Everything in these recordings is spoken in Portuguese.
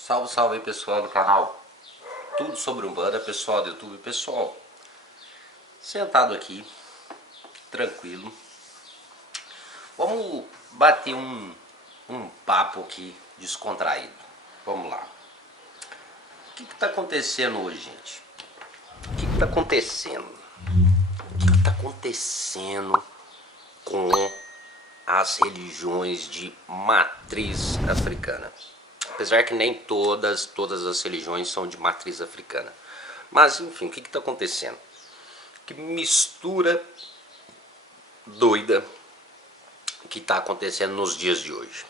Salve, salve aí, pessoal do canal Tudo sobre Umbanda, pessoal do YouTube. Pessoal, sentado aqui, tranquilo, vamos bater um papo aqui descontraído. Vamos lá. O que está acontecendo hoje, gente? O que está acontecendo? O que está acontecendo com as religiões de matriz africana? Apesar que nem todas as religiões são de matriz africana. Mas enfim, o que está acontecendo? Que mistura doida que está acontecendo nos dias de hoje.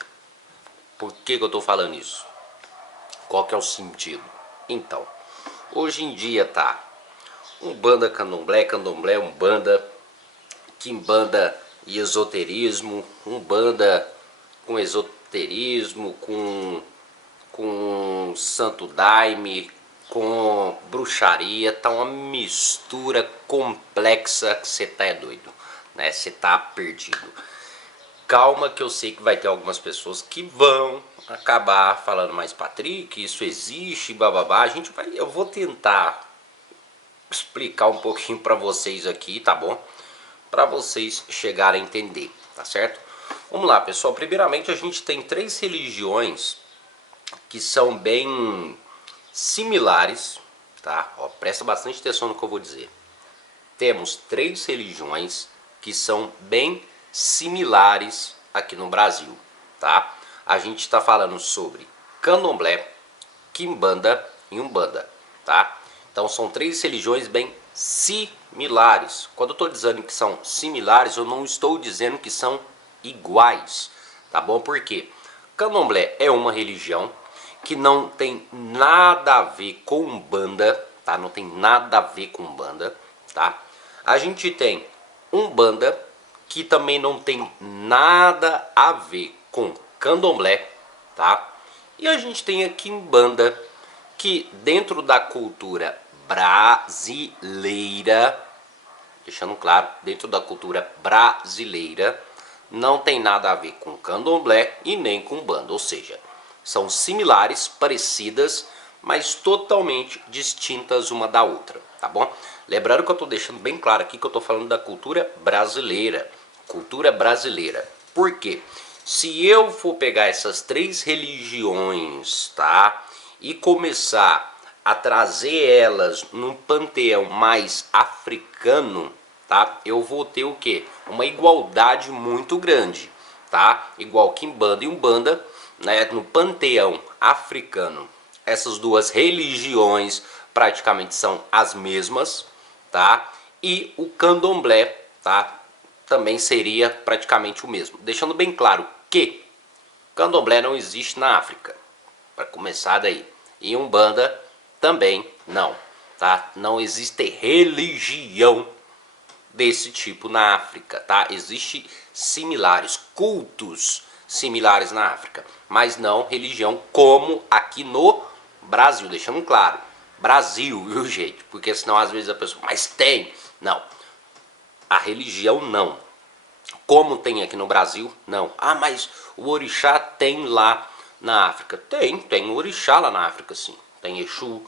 Por que eu estou falando isso? Qual que é o sentido? Então, hoje em dia tá Umbanda, Candomblé, Umbanda, Quimbanda e esoterismo, Umbanda com esoterismo, com santo daime, com bruxaria, tá uma mistura complexa que você tá doido, né? Você tá perdido. Calma que eu sei que vai ter algumas pessoas que vão acabar falando, mas Patrick, isso existe, bababá. Eu vou tentar explicar um pouquinho para vocês aqui, tá bom? Para vocês chegarem a entender, tá certo? Vamos lá, pessoal. Primeiramente, a gente tem três religiões que são bem similares, tá? Ó, presta bastante atenção no que eu vou dizer. Temos três religiões que são bem similares aqui no Brasil, tá? A gente está falando sobre Candomblé, Quimbanda e Umbanda, tá? Então são três religiões bem similares. Quando eu estou dizendo que são similares, eu não estou dizendo que são iguais, tá bom? Por quê? Candomblé é uma religião que não tem nada a ver com Umbanda, tá? Não tem nada a ver com Umbanda, tá? A gente tem Umbanda, que também não tem nada a ver com Candomblé, tá? E a gente tem a Quimbanda, que dentro da cultura brasileira, deixando claro, dentro da cultura brasileira, não tem nada a ver com Candomblé e nem com Umbanda, ou seja, são similares, parecidas, mas totalmente distintas uma da outra, tá bom? Lembrando que eu estou deixando bem claro aqui que eu estou falando da cultura brasileira. Cultura brasileira. Por quê? Se eu for pegar essas três religiões, tá? E começar a trazer elas num panteão mais africano, tá? Eu vou ter o quê? Uma igualdade muito grande, tá? Igual Quimbanda e Umbanda, né, no panteão africano, essas duas religiões praticamente são as mesmas, tá? E o Candomblé, tá? Também seria praticamente o mesmo. Deixando bem claro que Candomblé não existe na África, para começar daí. E Umbanda também não, tá? Não existe religião desse tipo na África, tá? Existem similares, cultos similares na África, mas não religião como aqui no Brasil, deixando claro, Brasil, viu, gente? Porque senão às vezes a pessoa, mas tem, não, a religião não, como tem aqui no Brasil, não. Ah, mas o orixá tem lá na África, tem um orixá lá na África, sim, tem Exu,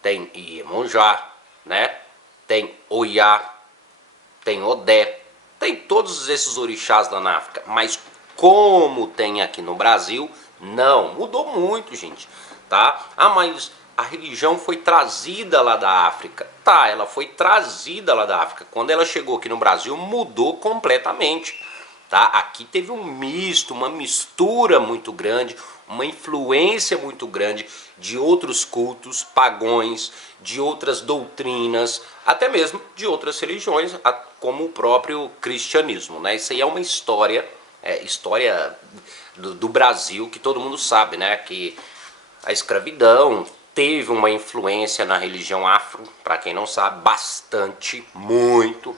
tem Iemonjá, né? Tem Oiá, tem Odé, tem todos esses orixás lá na África, mas como tem aqui no Brasil, não, mudou muito, gente, tá? Ah, mas a religião foi trazida lá da África, tá, ela foi trazida lá da África, quando ela chegou aqui no Brasil mudou completamente, tá? Aqui teve um misto, uma mistura muito grande, uma influência muito grande de outros cultos pagões, de outras doutrinas, até mesmo de outras religiões, como o próprio cristianismo, né? Isso aí é uma história, história do Brasil, que todo mundo sabe, né? Que a escravidão teve uma influência na religião afro, para quem não sabe, bastante, muito,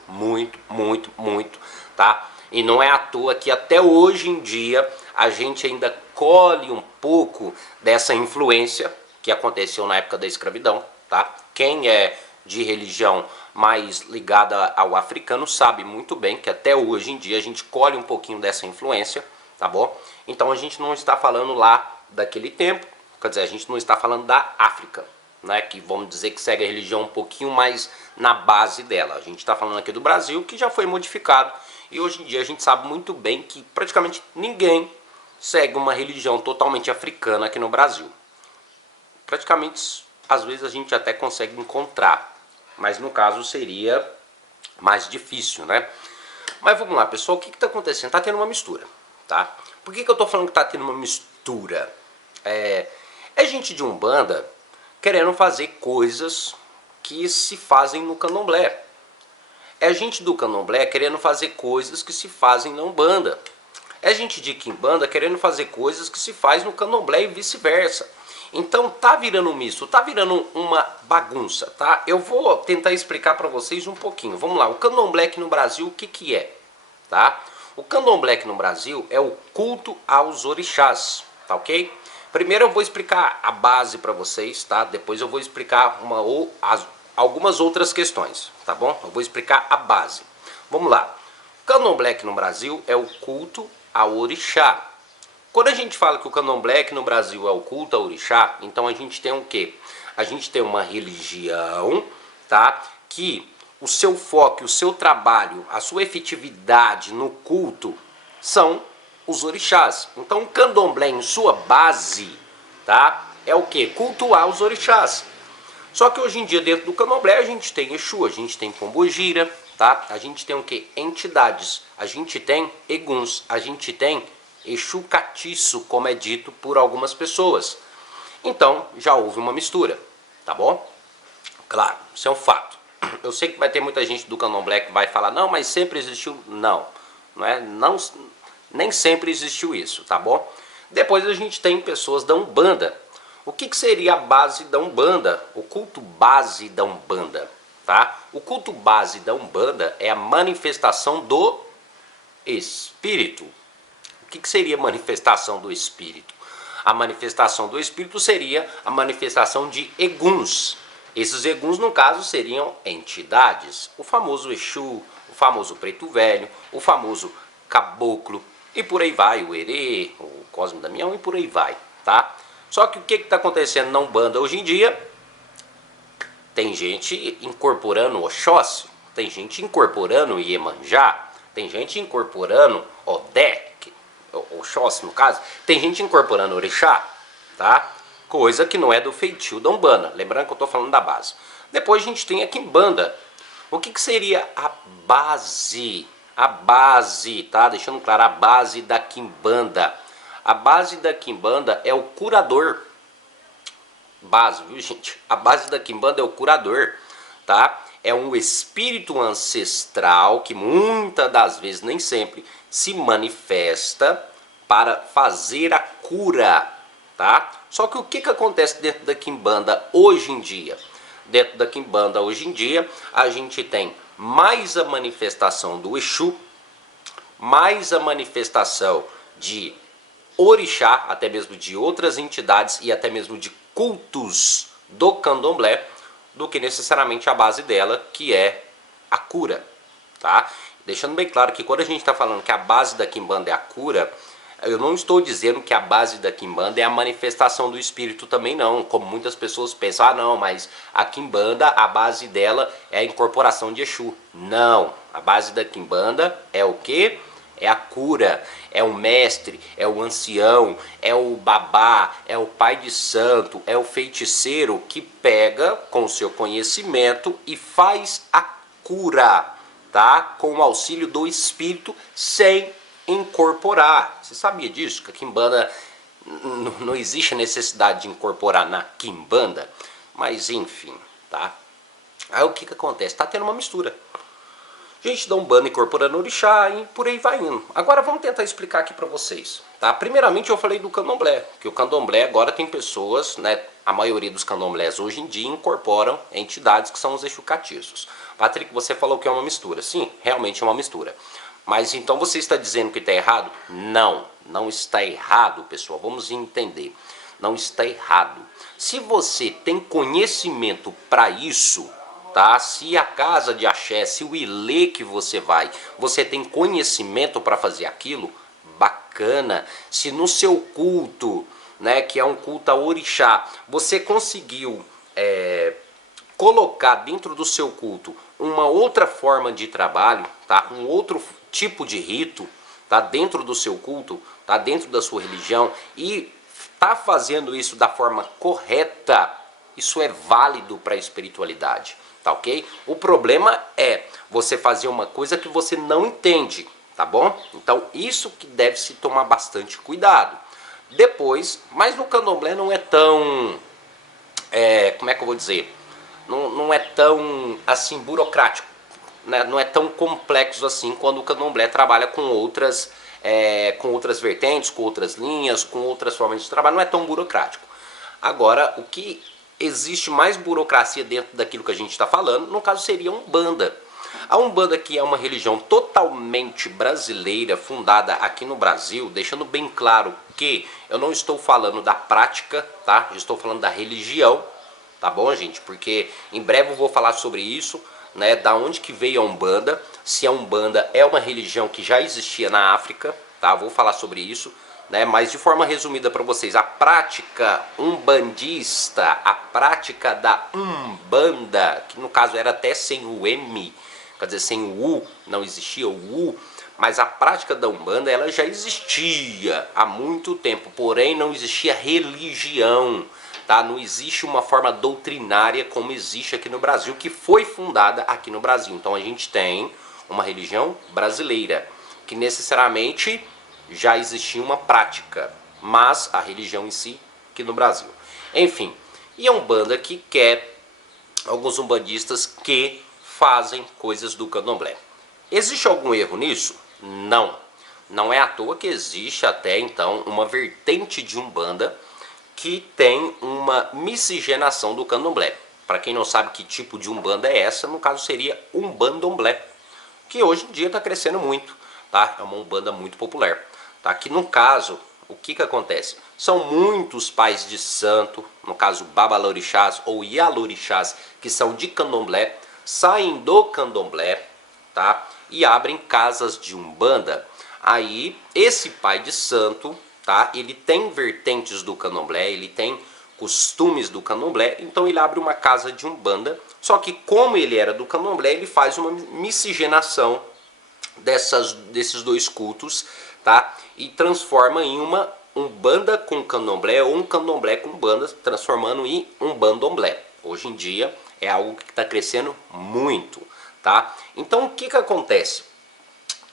tá? E não é à toa que até hoje em dia a gente ainda colhe um pouco dessa influência que aconteceu na época da escravidão, tá? Quem é de religião mais ligada ao africano sabe muito bem que até hoje em dia a gente colhe um pouquinho dessa influência, tá bom? Então a gente não está falando lá daquele tempo, Quer dizer, a gente não está falando da África, né, que vamos dizer que segue a religião um pouquinho mais na base dela. A gente está falando aqui do Brasil, que já foi modificado, e hoje em dia a gente sabe muito bem que praticamente ninguém segue uma religião totalmente africana aqui no Brasil. Praticamente, às vezes a gente até consegue encontrar, mas no caso seria mais difícil, né? Mas vamos lá, pessoal, o que está acontecendo? Está tendo uma mistura, tá? Por que eu estou falando que está tendo uma mistura? É gente de Umbanda querendo fazer coisas que se fazem no Candomblé. É gente do Candomblé querendo fazer coisas que se fazem na Umbanda. É gente de Quimbanda querendo fazer coisas que se faz no Candomblé e vice-versa. Então tá virando um misto, tá virando uma bagunça, tá? Eu vou tentar explicar para vocês um pouquinho. Vamos lá, o Candomblé aqui no Brasil, o que é? Tá? O Candomblé aqui no Brasil é o culto aos orixás, tá ok? Primeiro eu vou explicar a base para vocês, tá? Depois eu vou explicar algumas outras questões, tá bom? Eu vou explicar a base. Vamos lá. O Candomblé aqui no Brasil é o culto ao orixá. Quando a gente fala que o Candomblé aqui no Brasil é o culto ao orixá, então a gente tem o quê? A gente tem uma religião, tá? Que o seu foco, o seu trabalho, a sua efetividade no culto são os orixás. Então o Candomblé em sua base, tá? É o quê? Cultuar os orixás. Só que hoje em dia dentro do Candomblé a gente tem Exu, a gente tem Pombogira, tá? A gente tem o quê? Entidades. A gente tem Eguns, a gente tem Exu Catiço, como é dito por algumas pessoas. Então já houve uma mistura, tá bom? Claro, isso é um fato. Eu sei que vai ter muita gente do Candomblé que vai falar, não, mas sempre existiu. Não, nem sempre existiu isso, tá bom? Depois a gente tem pessoas da Umbanda. O que seria a base da Umbanda? O culto base da Umbanda, tá? O culto base da Umbanda é a manifestação do Espírito. O que seria a manifestação do Espírito? A manifestação do Espírito seria a manifestação de Eguns. Esses Eguns, no caso, seriam entidades. O famoso Exu, o famoso Preto Velho, o famoso Caboclo, e por aí vai, o Herê, o Cosme Damião, e por aí vai, tá? Só que o que está acontecendo na Umbanda hoje em dia? Tem gente incorporando Oxóssi, tem gente incorporando Iemanjá, tem gente incorporando Odé, Oxóssi no caso, tem gente incorporando Orixá, tá? Coisa que não é do feitio da Umbanda, lembrando que eu estou falando da base. Depois a gente tem a Quimbanda. O que seria a base? A base, tá? Deixando claro, a base da Quimbanda. A base da Quimbanda é o curador. Base, viu, gente? A base da Quimbanda é o curador, tá? É um espírito ancestral que muitas das vezes, nem sempre, se manifesta para fazer a cura, tá? Só que o que acontece dentro da Quimbanda hoje em dia? Dentro da Quimbanda hoje em dia, a gente tem mais a manifestação do Exu, mais a manifestação de Orixá, até mesmo de outras entidades e até mesmo de cultos do Candomblé, do que necessariamente a base dela, que é a cura, tá? Deixando bem claro que quando a gente está falando que a base da Quimbanda é a cura, eu não estou dizendo que a base da Quimbanda é a manifestação do espírito também não, como muitas pessoas pensam, ah não, mas a Quimbanda, a base dela é a incorporação de Exu. Não, a base da Quimbanda é o quê? É a cura, é o mestre, é o ancião, é o babá, é o pai de santo, é o feiticeiro que pega com o seu conhecimento e faz a cura, tá? Com o auxílio do espírito sem incorporar. Você sabia disso? Que a Quimbanda não existe a necessidade de incorporar na Quimbanda, mas enfim, tá? Aí o que acontece? Tá tendo uma mistura. Gente da Umbanda incorporando orixá e por aí vai indo. Agora vamos tentar explicar aqui para vocês, tá? Primeiramente eu falei do Candomblé, que o Candomblé agora tem pessoas, né? A maioria dos candomblés hoje em dia incorporam entidades que são os Exu Catiços. Patrick, você falou que é uma mistura. Sim, realmente é uma mistura. Mas então você está dizendo que está errado? Não, não está errado, pessoal. Vamos entender. Não está errado. Se você tem conhecimento para isso, tá? Se a casa de axé, se o ilê que você vai, você tem conhecimento para fazer aquilo, bacana. Se no seu culto né, que é um culto ao orixá, você conseguiu colocar dentro do seu culto uma outra forma de trabalho, tá? Um outro tipo de rito, tá? Dentro do seu culto, tá? Dentro da sua religião, e tá fazendo isso da forma correta, isso é válido para a espiritualidade, tá ok? O problema é você fazer uma coisa que você não entende, tá bom? Então isso que deve se tomar bastante cuidado. Depois, mas no candomblé não é tão, como é que eu vou dizer? Não é tão assim burocrático, né? Não é tão complexo assim quando o candomblé trabalha com outras vertentes, com outras linhas, com outras formas de trabalho, não é tão burocrático. Agora, o que existe mais burocracia dentro daquilo que a gente está falando, no caso seria a Umbanda. A Umbanda, que é uma religião totalmente brasileira, fundada aqui no Brasil, deixando bem claro que eu não estou falando da prática, tá? Eu estou falando da religião, tá bom, gente? Porque em breve eu vou falar sobre isso, né? Da onde que veio a Umbanda, se a Umbanda é uma religião que já existia na África, tá? Vou falar sobre isso, né? Mas de forma resumida para vocês, a prática umbandista, a prática da Umbanda, que no caso era até sem o M, quer dizer, sem o U, não existia o U, mas a prática da Umbanda ela já existia há muito tempo, porém não existia religião. Tá? Não existe uma forma doutrinária como existe aqui no Brasil, que foi fundada aqui no Brasil. Então a gente tem uma religião brasileira, que necessariamente já existia uma prática, mas a religião em si aqui no Brasil. Enfim, e a Umbanda que quer alguns umbandistas que fazem coisas do candomblé. Existe algum erro nisso? Não. Não é à toa que existe até então uma vertente de Umbanda que tem uma miscigenação do candomblé. Para quem não sabe que tipo de Umbanda é essa, no caso seria Umbandomblé, que hoje em dia está crescendo muito, tá? É uma Umbanda muito popular, tá? Que no caso, o que acontece? São muitos pais de santo, no caso babalorixás ou ialorixás, que são de candomblé, saem do candomblé, tá? E abrem casas de Umbanda. Aí, esse pai de santo, tá? Ele tem vertentes do candomblé, ele tem costumes do candomblé, então ele abre uma casa de Umbanda, só que como ele era do candomblé, ele faz uma miscigenação desses dois cultos, tá? E transforma em uma Umbanda com candomblé ou um candomblé com Umbanda, transformando em Umbandomblé. Hoje em dia é algo que está crescendo muito, tá? Então o que acontece?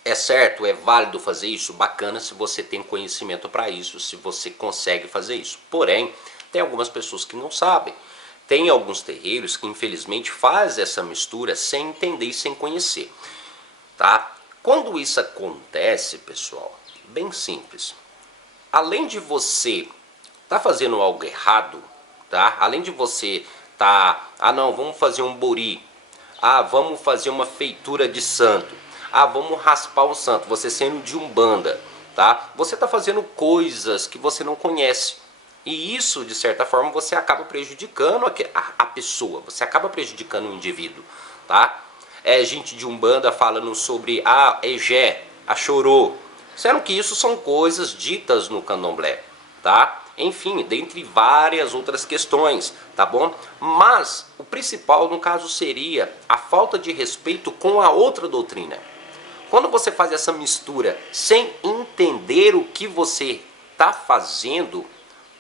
É certo, é válido fazer isso? Bacana se você tem conhecimento para isso, se você consegue fazer isso. Porém, tem algumas pessoas que não sabem. Tem alguns terreiros que infelizmente fazem essa mistura sem entender e sem conhecer. Tá? Quando isso acontece, pessoal, bem simples. Além de você tá fazendo algo errado, tá? Além de você não, vamos fazer um bori. Vamos fazer uma feitura de santo. Vamos raspar o santo, você sendo de Umbanda, tá? Você está fazendo coisas que você não conhece. E isso, de certa forma, você acaba prejudicando a pessoa, você acaba prejudicando o indivíduo, tá? É gente de Umbanda falando sobre a Egé, a Chorô, sendo que isso são coisas ditas no candomblé, tá? Enfim, dentre várias outras questões, tá bom? Mas o principal, no caso, seria a falta de respeito com a outra doutrina. Quando você faz essa mistura sem entender o que você está fazendo,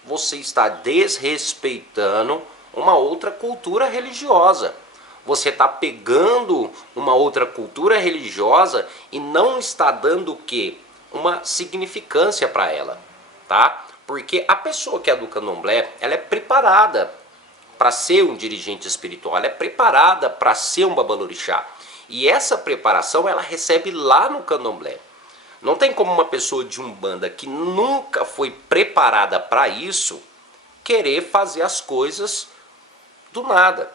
você está desrespeitando uma outra cultura religiosa. Você está pegando uma outra cultura religiosa e não está dando o quê? Uma significância para ela, tá? Porque a pessoa que é do candomblé, ela é preparada para ser um dirigente espiritual, ela é preparada para ser um babalorixá. E essa preparação ela recebe lá no candomblé. Não tem como uma pessoa de Umbanda que nunca foi preparada para isso querer fazer as coisas do nada,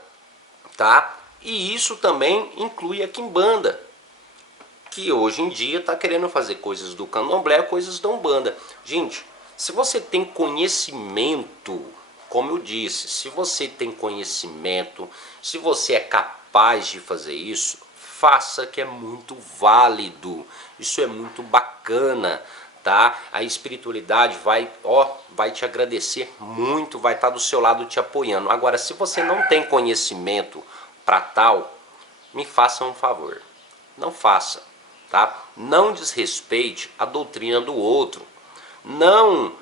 tá? E isso também inclui a Quimbanda, que hoje em dia está querendo fazer coisas do candomblé, coisas da Umbanda. Gente, se você tem conhecimento, como eu disse, se você tem conhecimento, se você é capaz de fazer isso, faça, que é muito válido, isso é muito bacana, tá? A espiritualidade vai te agradecer muito, vai estar do seu lado te apoiando. Agora, se você não tem conhecimento para tal, me faça um favor, não faça, tá? Não desrespeite a doutrina do outro, não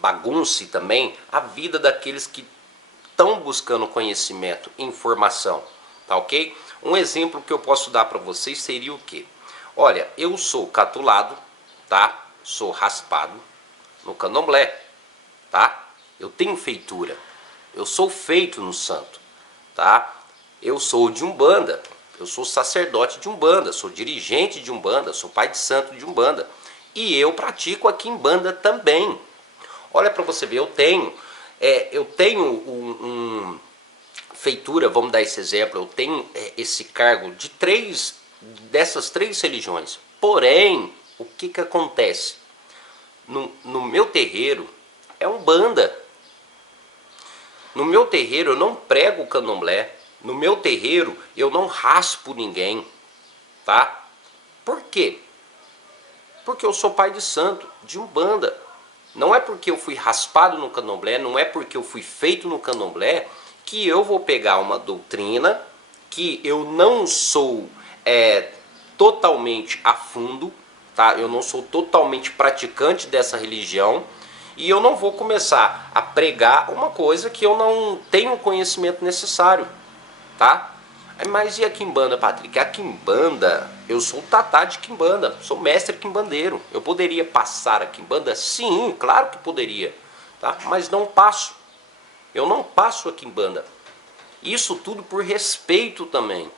bagunce também a vida daqueles que estão buscando conhecimento e informação, tá ok? Um exemplo que eu posso dar para vocês seria o quê? Olha, eu sou catulado, tá? Sou raspado no candomblé, tá? Eu tenho feitura, eu sou feito no santo, tá? Eu sou de Umbanda, eu sou sacerdote de Umbanda, sou dirigente de Umbanda, sou pai de santo de Umbanda. E eu pratico a quimbanda também. Olha para você ver, eu tenho feitura, vamos dar esse exemplo, eu tenho esse cargo de dessas três religiões. Porém, o que acontece? No meu terreiro é Umbanda. No meu terreiro eu não prego o candomblé. No meu terreiro eu não raspo ninguém, tá? Por quê? Porque eu sou pai de santo, de Umbanda. Não é porque eu fui raspado no candomblé, não é porque eu fui feito no candomblé, que eu vou pegar uma doutrina que eu não sou totalmente a fundo, tá? Eu não sou totalmente praticante dessa religião, e eu não vou começar a pregar uma coisa que eu não tenho o conhecimento necessário, tá? Mas e a quimbanda, Patrick? A quimbanda, eu sou tatá de quimbanda, sou mestre quimbandeiro. Eu poderia passar a quimbanda? Sim, claro que poderia, tá? Mas não passo. Eu não passo a quimbanda. Isso tudo por respeito também,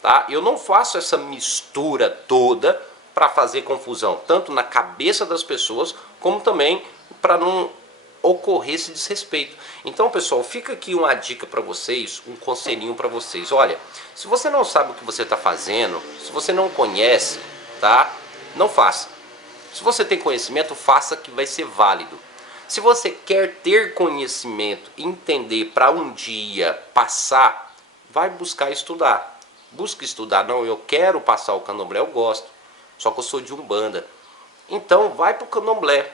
tá? Eu não faço essa mistura toda para fazer confusão, tanto na cabeça das pessoas, como também para não ocorrer esse desrespeito. Então, pessoal, fica aqui uma dica para vocês, um conselhinho para vocês. Olha, se você não sabe o que você está fazendo, se você não conhece, tá? Não faça. Se você tem conhecimento, faça, que vai ser válido. Se você quer ter conhecimento, entender para um dia passar, vai buscar estudar. Busca estudar. Não, eu quero passar o candomblé, eu gosto. Só que eu sou de Umbanda. Então, vai para o candomblé.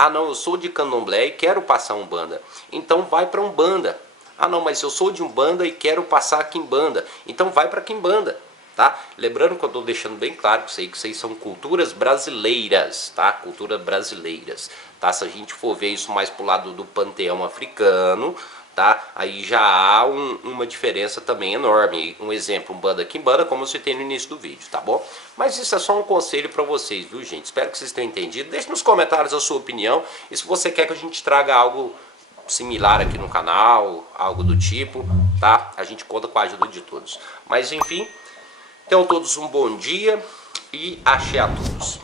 Ah, não, eu sou de candomblé e quero passar Umbanda. Então vai para Umbanda. Ah, não, mas eu sou de Umbanda e quero passar a quimbanda. Então vai para quimbanda, tá? Lembrando que eu estou deixando bem claro que isso aí são culturas brasileiras, tá? Culturas brasileiras, tá? Se a gente for ver isso mais pro lado do panteão africano, tá? Aí já há uma diferença também enorme. Um exemplo, Umbanda quimbanda, como eu citei no início do vídeo, tá bom? Mas isso é só um conselho para vocês, viu, gente? Espero que vocês tenham entendido. Deixe nos comentários a sua opinião e se você quer que a gente traga algo similar aqui no canal, algo do tipo, tá? A gente conta com a ajuda de todos. Mas enfim, tenham todos um bom dia e axé a todos.